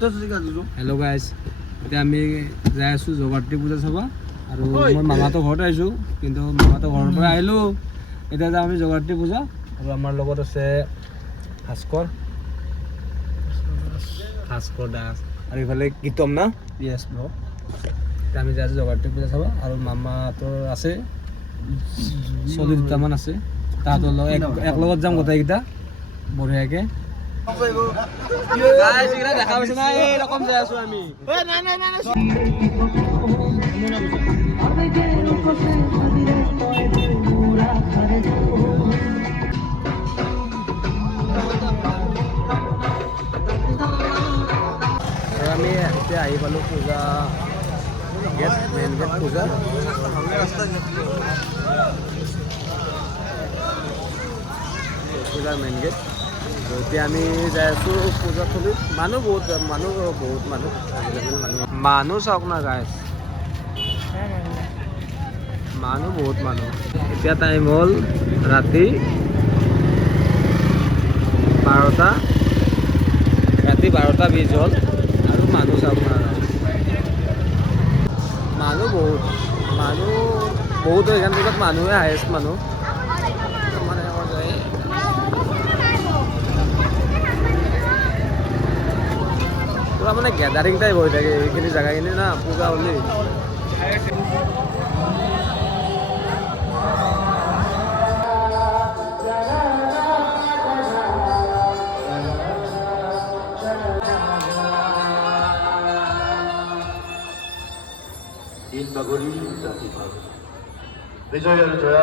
Hello' guys, এতিয়া আমি যাই আছোঁ জগতী পূজা চাব আৰু মই মামাহঁতৰ ঘৰত আহিছোঁ, কিন্তু মামাহঁতৰ ঘৰৰ পৰা আহিলোঁ। এতিয়া যাওঁ আমি জগতী পূজা আৰু আমাৰ লগত আছে ভাস্কৰ দাস আৰু ইফালে গীতম না। য়েছ ব্ৰ। এতিয়া আমি যাই আছোঁ জগতী পূজা চাব আৰু মামাহঁতৰ আছে চলি দুটামান আছে, তাহাঁতৰ লগত এক লগত যাম গোটেইকেইটা বঢ়িয়াকৈ। দেখা পাইছে না, এইৰকম যাই আছোঁ আমি। আমি এতিয়া আহি পালোঁ পূজা গেট, মেইন গেট পূজা। পূজাৰ মেইন গেট। এতিয়া আমি যাই আছোঁ পূজাথলীত। মানুহ বহুত মানুহ চাওক না গাইজ, মানুহ বহুত মানুহ। এতিয়া টাইম হ'ল ৰাতি 12:20 হ'ল আৰু মানুহ চাওক না, মানুহ বহুত এইখান পূজাত মানুহে হায়েষ্ট মানুহ মানে যায়। পুৰা মানে গেদাৰিং টাইপ হৈ থাকে এইখিনি জেগাখিনি না, পূজা হ'লে। বিজয়েৰ জয়া